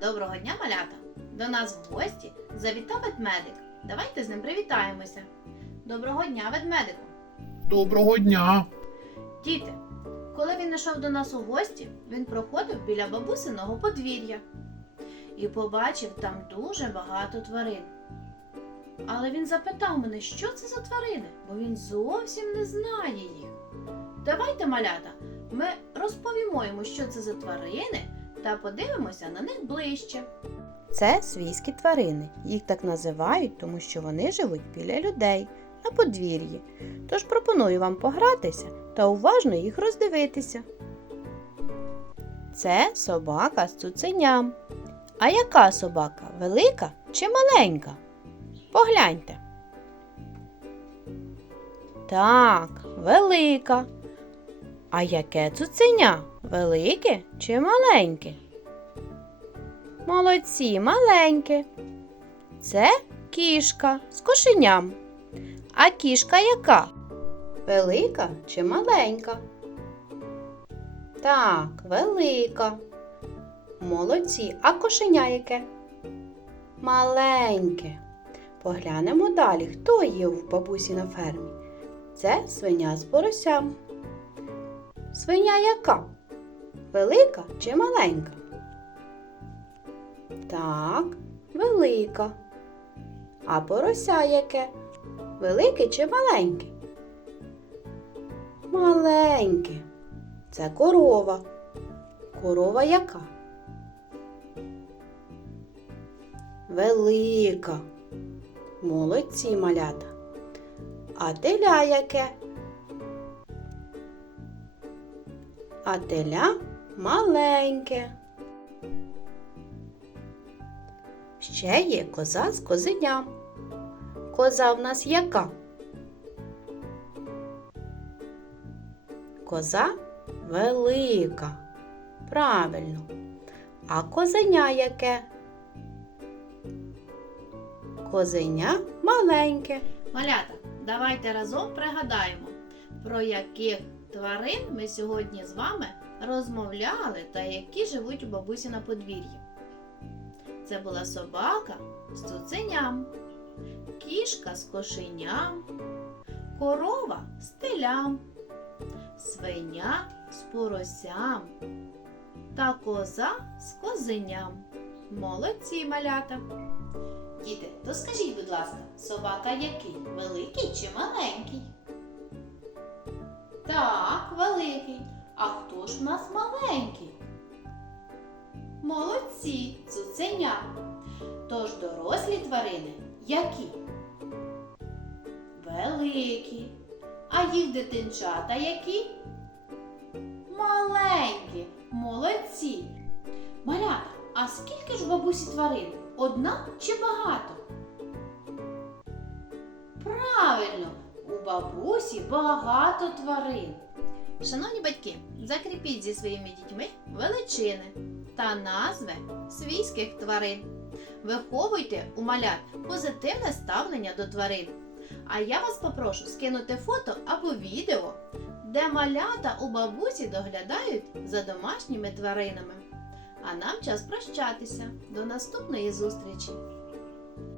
Доброго дня, малята! До нас в гості завітав ведмедик. Давайте з ним привітаємося. Доброго дня, ведмедику! Доброго дня. Діти, коли він йшов до нас у гості, він проходив біля бабусиного подвір'я і побачив там дуже багато тварин. Але він запитав мене, що це за тварини, бо він зовсім не знає їх. Давайте, малята, ми розповімо йому, що це за тварини, та подивимося на них ближче. Це свійські тварини. Їх так називають, тому що вони живуть біля людей на подвір'ї. Тож пропоную вам погратися та уважно їх роздивитися. Це собака з цуценям. А яка собака? Велика чи маленька? Погляньте. Так, велика. А яке цуценя? Велике чи маленьке? Молодці, маленьке. Це кішка з кошеням. А кішка яка? Велика чи маленька? Так, велика. Молодці. А кошеня яке? Маленьке. Поглянемо далі, хто є в бабусі на фермі. Це свиня з поросям. Свиня яка? Велика чи маленька? Так, велика. А порося яке? Велике чи маленьке? Маленьке. Це корова. Корова яка? Велика. Молодці малята. А теля яке? А теля маленьке. Ще є коза з козеням. Коза в нас яка? Коза велика. Правильно. А козеня яке? Козеня маленьке. Малята, давайте разом пригадаємо, про яких тварин ми сьогодні з вами розмовляли та які живуть у бабусі на подвір'ї. Це була собака з цуценям, кішка з кошеням, корова з телям, свиня з поросям та коза з козеням. Молодці малята! Діти, то скажіть, будь ласка, собака який? Великий чи маленький? Так, великий. А хто ж в нас маленький? Молодці, цуценя. Тож дорослі тварини які? Великі. А їх дитинчата які? Маленькі. Молодці. Малята, а скільки ж у бабусі тварин? Одна чи багато? Правильно, у бабусі багато тварин. Шановні батьки, закріпіть зі своїми дітьми величини та назви свійських тварин. Виховуйте у малят позитивне ставлення до тварин. А я вас попрошу скинути фото або відео, де малята у бабусі доглядають за домашніми тваринами. А нам час прощатися. До наступної зустрічі!